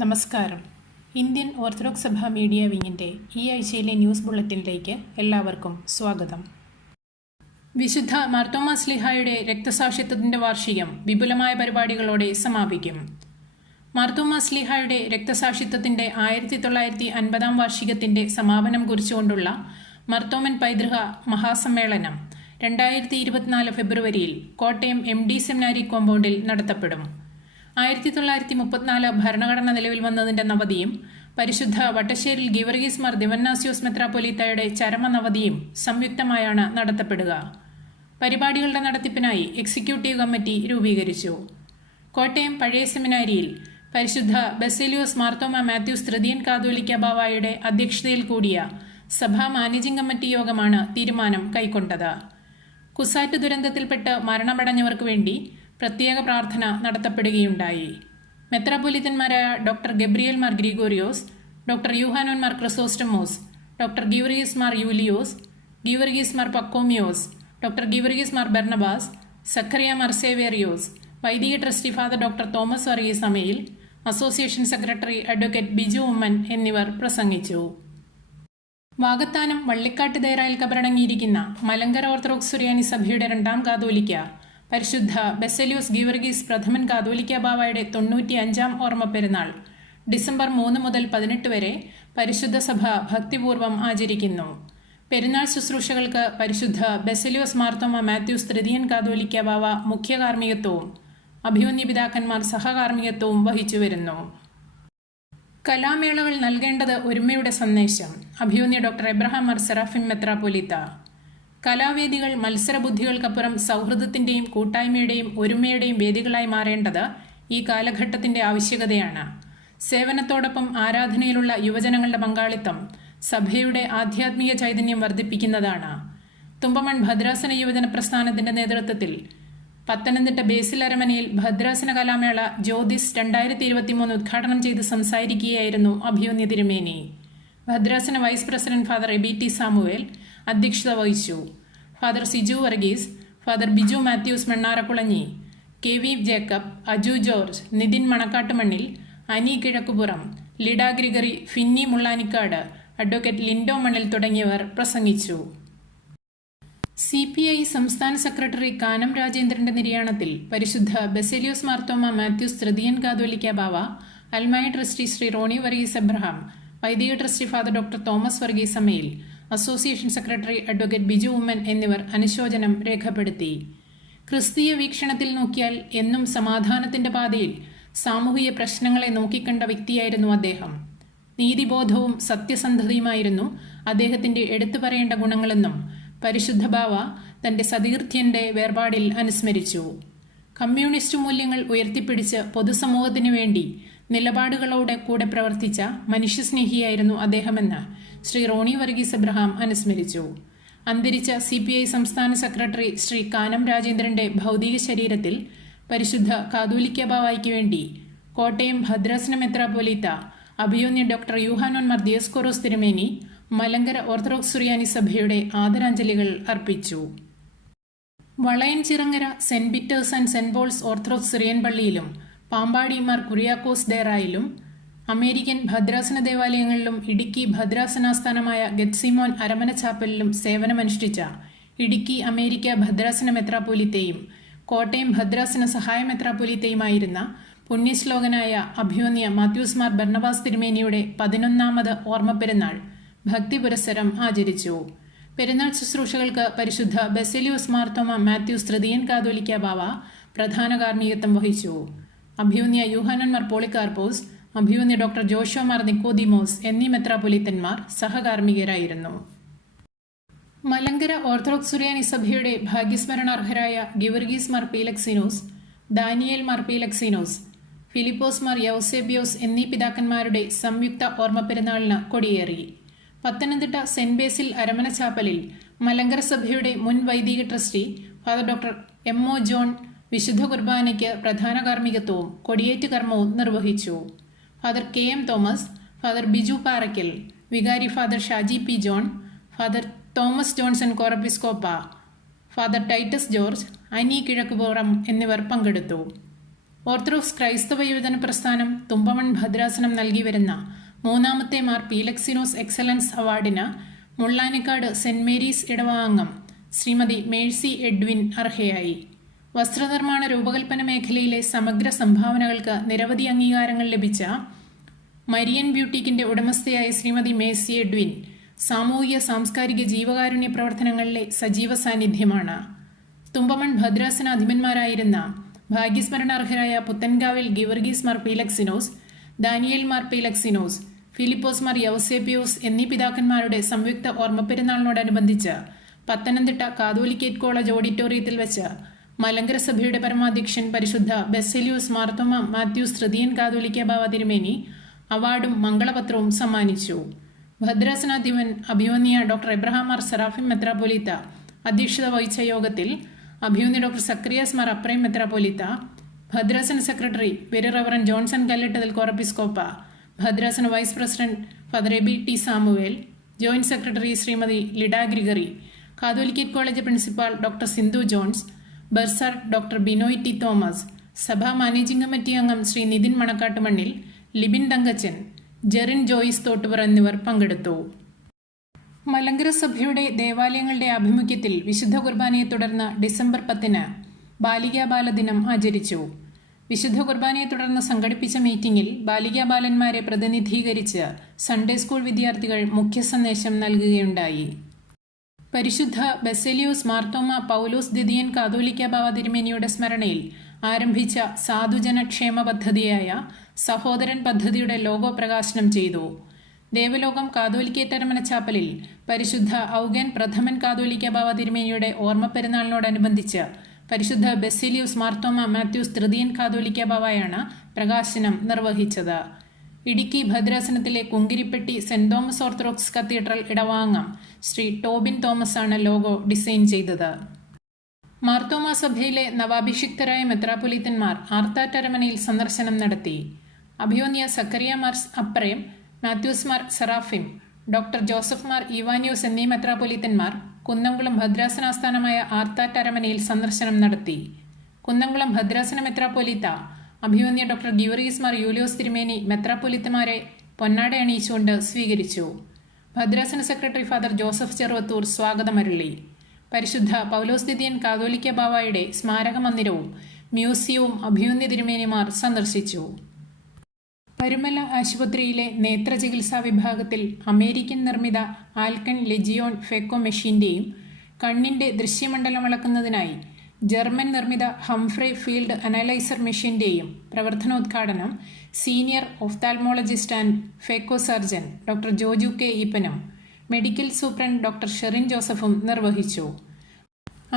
നമസ്കാരം. Indian Orthodox സഭ media വിങ്ങിൻ്റെ ഈ ആഴ്ചയിലെ ന്യൂസ് ബുള്ളറ്റിനിലേക്ക് എല്ലാവർക്കും സ്വാഗതം. വിശുദ്ധ മാർത്തോമാ ശ്ലീഹായുടെ രക്തസാക്ഷിത്വത്തിൻ്റെ വാർഷികം വിപുലമായ പരിപാടികളോടെ സമാപിക്കും. മാർത്തോമാ ശ്ലീഹായുടെ രക്തസാക്ഷിത്വത്തിൻ്റെ 1950 വാർഷികത്തിൻ്റെ സമാപനം കുറിച്ചുകൊണ്ടുള്ള മർത്തോമൻ പൈതൃക മഹാസമ്മേളനം 2024 ഫെബ്രുവരിയിൽ കോട്ടയം MD സെമിനാരി കോമ്പൗണ്ടിൽ നടത്തപ്പെടും. 1934 ഭരണഘടന നിലവിൽ വന്നതിൻ്റെ നവതിയും പരിശുദ്ധ വട്ടശ്ശേരിൽ ഗീവർഗീസ് മാർ ദിവന്നാസ്യോസ് മെത്രാപ്പൊലീത്തയുടെ ചരമനവതിയും സംയുക്തമായാണ് നടത്തപ്പെടുക. പരിപാടികളുടെ നടത്തിപ്പിനായി എക്സിക്യൂട്ടീവ് കമ്മിറ്റി രൂപീകരിച്ചു. കോട്ടയം പഴയ സെമിനാരിയിൽ പരിശുദ്ധ ബസേലിയോസ് മാർത്തോമാ മാത്യൂസ് തൃതീയൻ കാതോലിക്ക ബാവായുടെ അധ്യക്ഷതയിൽ കൂടിയ സഭാ മാനേജിംഗ് കമ്മിറ്റി യോഗമാണ് തീരുമാനം കൈക്കൊണ്ടത്. കുസാറ്റ് ദുരന്തത്തിൽപ്പെട്ട് മരണമടഞ്ഞവർക്ക് വേണ്ടി പ്രത്യേക പ്രാർത്ഥന നടത്തപ്പെടുകയുണ്ടായി. മെത്രാപ്പൊലീത്തന്മാരായ doctor Gabriel Mar Gregorios, doctor Yuhanon Mar Chrysostomos, doctor Geevarghese Mar Yulios, Geevarghese Mar Pachomios, doctor Geevarghese Mar Barnabas, Zacharia Mar Severios, വൈദിക trustee father doctor Thomas Varghese Amayil, association secretary advocate Biju Oommen എന്നിവർ പ്രസംഗിച്ചു. വാകത്താനം വള്ളിക്കാട്ട് ദേറായിൽ കബറടങ്ങിയിരിക്കുന്ന മലങ്കര ഓർത്തഡോക്സ് സുറിയാനി സഭയുടെ 2ാം കാതോലിക്ക പരിശുദ്ധ ബസേലിയോസ് ഗീവർഗീസ് പ്രഥമൻ കാതോലിക്ക ബാവായുടെ 95ാം ഓർമ്മ പെരുന്നാൾ ഡിസംബർ 3 മുതൽ 18 വരെ പരിശുദ്ധ സഭ ഭക്തിപൂർവ്വം ആചരിക്കുന്നു. പെരുന്നാൾ ശുശ്രൂഷകൾക്ക് പരിശുദ്ധ ബസേലിയോസ് മാർത്തോമാ മാത്യൂസ് തൃതീയൻ കാതോലിക്ക ബാവ മുഖ്യ കാർമ്മികത്വവും അഭിമന്യ പിതാക്കന്മാർ സഹകാർമ്മികത്വവും വഹിച്ചു വരുന്നു. കലാമേളകൾ നൽകേണ്ടത് ഒരുമയുടെ സന്ദേശം. അഭിമന്യ ഡോക്ടർ എബ്രഹാം മാർ സെറാഫിം മെത്രാപ്പൊലീത്ത. കലാവേദികൾ മത്സരബുദ്ധികൾക്കപ്പുറം സൗഹൃദത്തിൻ്റെയും കൂട്ടായ്മയുടെയും ഒരുമയുടെയും വേദികളായി മാറേണ്ടത് ഈ കാലഘട്ടത്തിൻ്റെ ആവശ്യകതയാണ്. സേവനത്തോടൊപ്പം ആരാധനയിലുള്ള യുവജനങ്ങളുടെ പങ്കാളിത്തം സഭയുടെ ആധ്യാത്മിക ചൈതന്യം വർദ്ധിപ്പിക്കുന്നതാണ്. തുമ്പമൺ ഭദ്രാസന യുവജന പ്രസ്ഥാനത്തിൻ്റെ നേതൃത്വത്തിൽ പത്തനംതിട്ട ബേസിൽ അരമനയിൽ ഭദ്രാസന കലാമേള ജ്യോതിസ് 2023 ഉദ്ഘാടനം ചെയ്ത് സംസാരിക്കുകയായിരുന്നു അഭിമന്യ തിരുമേനി. ഭദ്രാസന vice president father EBT Samuel അധ്യക്ഷത വഹിച്ചു. Father Siju Varghese, father Biju Mathews Mannarakulanji, KV Jacob, Aju George, Nithin Manakkattumannil, Ani Kizhakkupuram, Lida Gregory, Finny Mullanikkad, advocate Lindo Mannil തുടങ്ങിയവർ പ്രസംഗിച്ചു. CPI സംസ്ഥാന സെക്രട്ടറി കാനം രാജേന്ദ്രന്റെ നിര്യാണത്തിൽ പരിശുദ്ധ ബസേലിയോസ് മാർത്തോമാ മാത്യൂസ് തൃതീയൻ കാതോലിക്ക ബാവ, അൽമായ ട്രസ്റ്റി ശ്രീ റോണി വർഗീസ് എബ്രഹാം, വൈദിക trustee father doctor Thomas Varghese Amayil, association secretary advocate Biju Oommen എന്നിവർ അനുശോചനം രേഖപ്പെടുത്തി. ക്രിസ്തീയ വീക്ഷണത്തിൽ നോക്കിയാൽ എന്നും സമാധാനത്തിന്റെ പാതയിൽ സാമൂഹിക പ്രശ്നങ്ങളെ നോക്കിക്കണ്ട വ്യക്തിയായിരുന്നു അദ്ദേഹം. നീതിബോധവും സത്യസന്ധതയുമായിരുന്നു അദ്ദേഹത്തിന്റെ എടുത്തു പറയേണ്ട ഗുണങ്ങളെന്നും പരിശുദ്ധ ബാവ തന്റെ സതീർത്ഥ്യന്റെ വേർപാടിൽ അനുസ്മരിച്ചു. കമ്മ്യൂണിസ്റ്റ് മൂല്യങ്ങൾ ഉയർത്തിപ്പിടിച്ച് പൊതുസമൂഹത്തിനു വേണ്ടി നിലപാടുകളോടെ കൂടെ പ്രവർത്തിച്ച മനുഷ്യസ്നേഹിയായിരുന്നു അദ്ദേഹമെന്ന് ശ്രീ റോണി വർഗീസ് എബ്രഹാം അനുസ്മരിച്ചു. അന്തരിച്ച CPI സംസ്ഥാന സെക്രട്ടറി ശ്രീ കാനം രാജേന്ദ്രന്റെ ഭൗതിക ശരീരത്തിൽ പരിശുദ്ധ കാതോലിക്ക ബാവായ്ക്ക് വേണ്ടി കോട്ടയം ഭദ്രാസന മെത്രാപ്പൊലീത്ത അഭിമന്യ ഡോക്ടർ യൂഹാനോൻ മാർ ദിയോസ്കോറോസ് തിരുമേനി മലങ്കര ഓർത്തഡോക്സ് സുറിയാനി സഭയുടെ ആദരാഞ്ജലികൾ അർപ്പിച്ചു. Valayan Chirangara Saint Peter's and Saint Paul's Orthodox Syrian പള്ളിയിലും പാമ്പാടി മാർ കുര്യാക്കോസ് ദേറായിലും അമേരിക്കൻ ഭദ്രാസന ദേവാലയങ്ങളിലും ഇടുക്കി ഭദ്രാസനാസ്ഥാനമായ ഗെത്സിമോൻ അരമന ചാപ്പലിലും സേവനമനുഷ്ഠിച്ച ഇടുക്കി അമേരിക്ക ഭദ്രാസന മെത്രാപ്പൊലീത്തയും കോട്ടയം ഭദ്രാസന സഹായ മെത്രാപ്പൊലീത്തയുമായിരുന്ന പുണ്യശ്ലോകനായ അഭിമന്യ മാത്യൂസ് മാർ ബർണബാസ് തിരുമേനിയുടെ 11ാമത് ഓർമ്മ പെരുന്നാൾ ഭക്തി പുരസ്സരം ആചരിച്ചു. പെരുന്നാൾ ശുശ്രൂഷകൾക്ക് പരിശുദ്ധ ബസേലിയോസ് മാർത്തോമാ മാത്യൂസ് തൃതീയൻ കാതോലിക്ക ബാവ പ്രധാന കാർമ്മികത്വം വഹിച്ചു. അഭിമന്യ യൂഹാനൻ മാർ പോളികാർപ്പോസ്, അഭിമന്യ ഡോക്ടർ ജോഷോ മാർ നിക്കോദിമോസ് എന്നീ മെത്രാപ്പൊലീത്തന്മാർ സഹകാർമ്മികരായിരുന്നു. മലങ്കര ഓർത്തഡോക്സ് സുറിയാനി സഭയുടെ ഭാഗ്യസ്മരണാർഹരായ ഗീവർഗീസ് മാർ പീലക്സിനോസ്, ദാനിയേൽ മാർ പീലക്സിനോസ്, ഫിലിപ്പോസ് മാർ യൗസേബിയോസ് എന്നീ പിതാക്കന്മാരുടെ സംയുക്ത ഓർമ്മ പെരുന്നാളിന് കൊടിയേറി. പത്തനംതിട്ട സെന്റ് ബേസിൽ അരമന ചാപ്പലിൽ മലങ്കര സഭയുടെ മുൻ വൈദിക trustee father doctor MO John വിശുദ്ധ കുർബാനയ്ക്ക് പ്രധാന കാർമ്മികത്വവും കൊടിയേറ്റ് കർമ്മവും നിർവഹിച്ചു. Father KM Thomas, father Biju Parackal, വികാരി father Shaji P John, father Thomas Johnson Corepiscopa, father Titus George, Ani Kizhakkupuram എന്നിവർ പങ്കെടുത്തു. ഓർത്തഡോക്സ് ക്രൈസ്തവ യുവജന പ്രസ്ഥാനം തുമ്പമൺ ഭദ്രാസനം നൽകി വരുന്ന മൂന്നാമത്തെ മാർ പീലക്സിനോസ് എക്സലൻസ് അവാർഡിന് മുള്ളാനിക്കാട് സെന്റ് മേരീസ് ഇടവകാംഗം ശ്രീമതി മേഴ്സി എഡ്വിൻ അർഹയായി. വസ്ത്രനിർമ്മാണ രൂപകൽപ്പന മേഖലയിലെ സമഗ്ര സംഭാവനകൾക്ക് നിരവധി അംഗീകാരങ്ങൾ ലഭിച്ച മരിയൻ ബ്യൂട്ടിക്കിന്റെ ഉടമസ്ഥയായ ശ്രീമതി മേഴ്സി എഡ്വിൻ സാമൂഹിക സാംസ്കാരിക ജീവകാരുണ്യ പ്രവർത്തനങ്ങളിലെ സജീവ സാന്നിധ്യമാണ്. തുമ്പമൺ ഭദ്രാസനാധിപന്മാരായിരുന്ന ഭാഗ്യസ്മരണാർഹരായ പുത്തൻകാവിൽ ഗിവർഗീസ് മാർ പീലക്സിനോസ്, ദാനിയേൽ മാർ പീലക്സിനോസ്, ഫിലിപ്പോസ് മാർ യൗസേപ്പിയോസ് എന്നീ പിതാക്കന്മാരുടെ സംയുക്ത ഓർമ്മപ്പെരുന്നാളിനോടനുബന്ധിച്ച് പത്തനംതിട്ട കാതോലിക്കേറ്റ് കോളേജ് ഓഡിറ്റോറിയത്തിൽ വെച്ച് മലങ്കര സഭയുടെ പരമാധ്യക്ഷൻ പരിശുദ്ധ ബെസേലിയോസ് മാർത്തോമ മാത്യൂസ് തൃതീയൻ കാതോലിക്ക ബാവ തിരുമേനി അവാർഡും മംഗളപത്രവും സമ്മാനിച്ചു. ഭദ്രാസനാധിപൻ അഭിവന്യ ഡോക്ടർ എബ്രഹാം മാർ സെറാഫിം മെത്രാപ്പൊലീത്ത അധ്യക്ഷത വഹിച്ച യോഗത്തിൽ അഭിവന്യ ഡോക്ടർ സക്രിയാസ് മാർ അപ്രൈം മെത്രാപ്പൊലീത്ത, ഭദ്രാസന secretary very reverend Johnson Kallattathil Corepiscopa, ഭദ്രാസന vice president father Aby T Samuel, joint secretary Shrimati Lida Gregory, Catholicate college principal doctor Sindhu Johns, bursar doctor Binoy T Thomas, സഭാ മാനേജിംഗ് കമ്മിറ്റി അംഗം ശ്രീ നിതിൻ മണക്കാട്ടുമണ്ണിൽ, ലിബിൻ തങ്കച്ചൻ, ജെറിൻ ജോയിസ് തോട്ടുപുറ എന്നിവർ പങ്കെടുത്തു. മലങ്കര സഭയുടെ ദേവാലയങ്ങളുടെ ആഭിമുഖ്യത്തിൽ വിശുദ്ധ കുർബാനയെ തുടർന്ന് ഡിസംബർ 10 ബാലികാ ബാലദിനം ആചരിച്ചു. വിശുദ്ധ കുർബാനയെ തുടർന്ന് സംഘടിപ്പിച്ച മീറ്റിംഗിൽ ബാലികാ ബാലന്മാരെ പ്രതിനിധീകരിച്ച് സൺഡേ സ്കൂൾ വിദ്യാർത്ഥികൾ മുഖ്യ സന്ദേശം നൽകുകയുണ്ടായി. പരിശുദ്ധ ബെസേലിയോസ് മാർത്തോമ പൗലോസ് ദ്വിതീയൻ കാതോലിക്ക ബാവ തിരുമേനിയുടെ സ്മരണയിൽ ആരംഭിച്ച സാധുജന ക്ഷേമ പദ്ധതിയായ സഹോദരൻ പദ്ധതിയുടെ ലോഗോ പ്രകാശനം ചെയ്തു. ദേവലോകം കാതോലിക്കേറ്റ് അരമന ചാപ്പലിൽ പരിശുദ്ധ ഔഗൻ പ്രഥമൻ കാതോലിക്ക ബാവ തിരുമേനിയുടെ ഓർമ്മ പെരുന്നാളിനോടനുബന്ധിച്ച് പരിശുദ്ധ ബെസേലിയോസ് മാർത്തോമ മാത്യൂസ് തൃതീയൻ കാതോലിക്ക ബാവയാണ് പ്രകാശനം നിർവഹിച്ചത്. ഇടുക്കി ഭദ്രാസനത്തിലെ Kunchirappetty Saint Thomas Orthodox cathedral ഇടവാംഗം ശ്രീ ടോബിൻ തോമസ് ആണ് ലോഗോ ഡിസൈൻ ചെയ്തത്. മാർത്തോമ സഭയിലെ നവാഭിഷിക്തരായ മെത്രാപ്പൊലീത്തന്മാർ ആർത്താറ്റ് അരമനയിൽ സന്ദർശനം നടത്തി. അഭിവന്യ സക്കറിയ മാർ അപ്രേം, മാത്യൂസ് മാർ സെറാഫിം, ഡോക്ടർ ജോസഫ് മാർ ഇവാനിയോസ് എന്നീ മെത്രാപ്പൊലീത്തന്മാർ കുന്നംകുളം ഭദ്രാസനാസ്ഥാനമായ ആർത്താറ്റ് അരമനയിൽ സന്ദർശനം നടത്തി. കുന്നംകുളം ഭദ്രാസന മെത്രാപ്പൊലീത്ത അഭിവന്യ ഡോക്ടർ ഗിവറീസ് മാർ യൂലിയോസ് തിരുമേനി മെത്രാപ്പൊലീത്തമാരെ പൊന്നാട അണിയിച്ചുകൊണ്ട് സ്വീകരിച്ചു. ഭദ്രാസന സെക്രട്ടറി ഫാദർ ജോസഫ് ചെറുവത്തൂർ സ്വാഗതമരുളി. പരിശുദ്ധ പൗലോസ് ദ്വിതീയൻ കാതോലിക്ക ബാവയുടെ സ്മാരക മന്ദിരവും മ്യൂസിയവും അഭിവന്യ തിരുമേനിമാർ സന്ദർശിച്ചു. പരുമല ആശുപത്രിയിലെ നേത്രചികിത്സാ വിഭാഗത്തിൽ അമേരിക്കൻ നിർമ്മിത ആൽക്കൺ ലെജിയോൺ ഫെക്കോ മെഷീന്റെയും കണ്ണിന്റെ ദൃശ്യമണ്ഡലം അളക്കുന്നതിനായി ജർമ്മൻ നിർമ്മിത ഹംഫ്രെ ഫീൽഡ് അനലൈസർ മെഷീന്റെയും പ്രവർത്തനോദ്ഘാടനം senior ophthalmologist and phaco surgeon doctor Joju K ഈപ്പനും മെഡിക്കൽ സൂപ്രണ്ട് ഡോക്ടർ ഷെറിൻ ജോസഫും നിർവഹിച്ചു.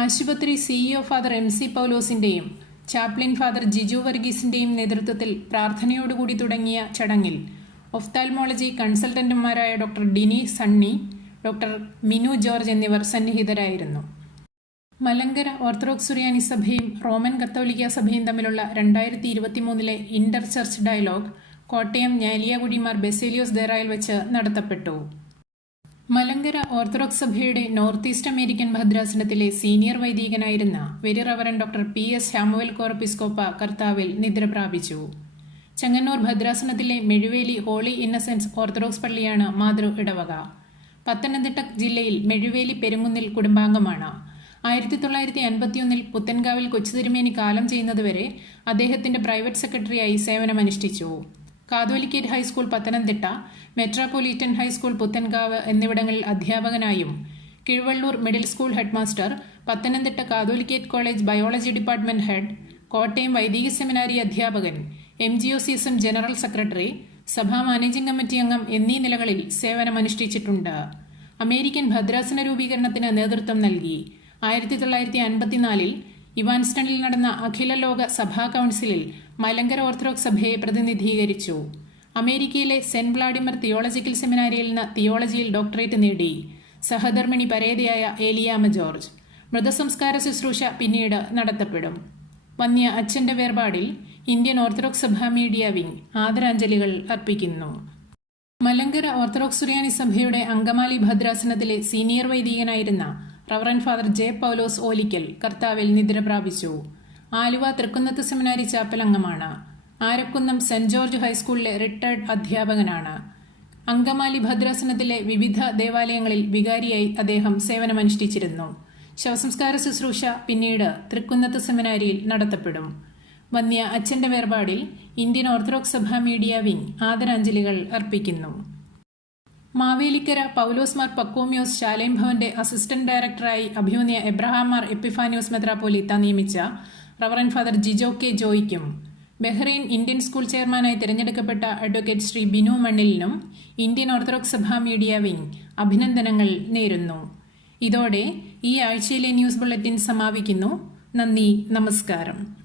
ആശുപത്രി സിഇഒ ഫാദർ എം സി പൗലോസിന്റെയും ചാപ്ലിൻ ഫാദർ ജിജു വർഗീസിന്റെയും നേതൃത്വത്തിൽ പ്രാർത്ഥനയോടുകൂടി തുടങ്ങിയ ചടങ്ങിൽ ഒഫ്താൽമോളജി കൺസൾട്ടന്റുമാരായ ഡോക്ടർ ഡിനി സണ്ണി, ഡോക്ടർ മിനു ജോർജ് എന്നിവർ സന്നിഹിതരായിരുന്നു. മലങ്കര ഓർത്തഡോക്സ് സുറിയാനി സഭയും റോമൻ കത്തോലിക്ക സഭയും തമ്മിലുള്ള 2023 inter church dialogue Kottayam Njaliyakuzhi Mar Baselios ദേറായിൽ വെച്ച് നടത്തപ്പെട്ടു. മലങ്കര ഓർത്തഡോക്സ് സഭയുടെ നോർത്ത് ഈസ്റ്റ് അമേരിക്കൻ ഭദ്രാസനത്തിലെ സീനിയർ വൈദികനായിരുന്ന very reverend doctor PS Samuel Corepiscopa കർത്താവിൽ നിദ്ര പ്രാപിച്ചു. ചെങ്ങന്നൂർ ഭദ്രാസനത്തിലെ മെഴുവേലി ഹോളി ഇന്നസെൻസ് ഓർത്തഡോക്സ് പള്ളിയാണ് മാതൃ ഇടവക. പത്തനംതിട്ട ജില്ലയിൽ മെഴുവേലി പെരുങ്ങുന്നിൽ കുടുംബാംഗമാണ്. 1951 പുത്തൻകാവിൽ കൊച്ചുതിരുമേനി കാലം ചെയ്യുന്നതുവരെ അദ്ദേഹത്തിന്റെ പ്രൈവറ്റ് സെക്രട്ടറിയായി സേവനമനുഷ്ഠിച്ചു. Catholicate high school Pathanamthitta, metropolitan high school Puthenkavu എന്നിവിടങ്ങളിൽ അധ്യാപകനായും, Kizhuvalloor middle school headmaster, Pathanamthitta Catholicate college biology department head, Kottayam വൈദിക സെമിനാരി അധ്യാപകൻ, MGOCSM ജനറൽ സെക്രട്ടറി, സഭാ മാനേജിംഗ് കമ്മിറ്റി അംഗം എന്നീ നിലകളിൽ സേവനമനുഷ്ഠിച്ചിട്ടുണ്ട്. അമേരിക്കൻ ഭദ്രാസന രൂപീകരണത്തിന് നേതൃത്വം നൽകി. 1954 ഇവാൻസ്റ്റണിൽ നടന്ന അഖില ലോക സഭാ കൗൺസിലിൽ മലങ്കര ഓർത്തഡോക്സ് സഭയെ പ്രതിനിധീകരിച്ചു. അമേരിക്കയിലെ സെന്റ് വ്ളാഡിമർ തിയോളജിക്കൽ സെമിനാരിയിൽ നിന്ന് തിയോളജിയിൽ ഡോക്ടറേറ്റ് നേടി. സഹധർമ്മിണി പരേതയായ ഏലിയാമ്മ ജോർജ്. മൃതസംസ്കാര ശുശ്രൂഷ പിന്നീട് നടത്തപ്പെടും. വന്യ അച്ഛന്റെ വേർപാടിൽ ഇന്ത്യൻ ഓർത്തഡോക്സ് സഭ മീഡിയ വിംഗ് ആദരാഞ്ജലികൾ അർപ്പിക്കുന്നു. മലങ്കര ഓർത്തഡോക്സ് സുറിയാനി സഭയുടെ അങ്കമാലി ഭദ്രാസനത്തിലെ സീനിയർ വൈദികനായിരുന്ന reverend father J Paulose Olikkal കർത്താവിൽ നിദ്ര പ്രാപിച്ചു. ആലുവ തൃക്കുന്നത്ത് സെമിനാരി ചാപ്പൽ അംഗമാണ്. ആരക്കുന്നം സെന്റ് ജോർജ് ഹൈസ്കൂളിലെ റിട്ടയർഡ് അധ്യാപകനാണ്. അങ്കമാലി ഭദ്രാസനത്തിലെ വിവിധ ദേവാലയങ്ങളിൽ വികാരിയായി അദ്ദേഹം സേവനമനുഷ്ഠിച്ചിരുന്നു. ശവസംസ്കാര ശുശ്രൂഷ പിന്നീട് തൃക്കുന്നത്ത് സെമിനാരിയിൽ നടത്തപ്പെടും. വന്യ അച്ഛന്റെ വേർപാടിൽ ഇന്ത്യൻ ഓർത്തഡോക്സ് സഭ മീഡിയ വിംഗ് ആദരാഞ്ജലികൾ അർപ്പിക്കുന്നു. മാവേലിക്കര പൗലോസ് മാർ പക്കോമിയോസ് ശാലേം ഭവന്റെ അസിസ്റ്റന്റ് ഡയറക്ടറായി അഭിമന്യ എബ്രഹാം മാർ എപ്പിഫാനിയോസ് മെത്രാപ്പോലീത്ത നിയമിച്ച റവറൻ ഫാദർ ജിജോ കെ ജോയിക്കും ബഹ്റൈൻ ഇന്ത്യൻ സ്കൂൾ ചെയർമാനായി തിരഞ്ഞെടുക്കപ്പെട്ട അഡ്വക്കേറ്റ് ശ്രീ ബിനു മണ്ണിലിനും ഇന്ത്യൻ ഓർത്തഡോക്സ് സഭ മീഡിയ വിംഗ് അഭിനന്ദനങ്ങൾ നേരുന്നു. ഇതോടെ ഈ ആഴ്ചയിലെ ന്യൂസ് ബുള്ളറ്റിൻ സമാപിക്കുന്നു. നന്ദി, നമസ്കാരം.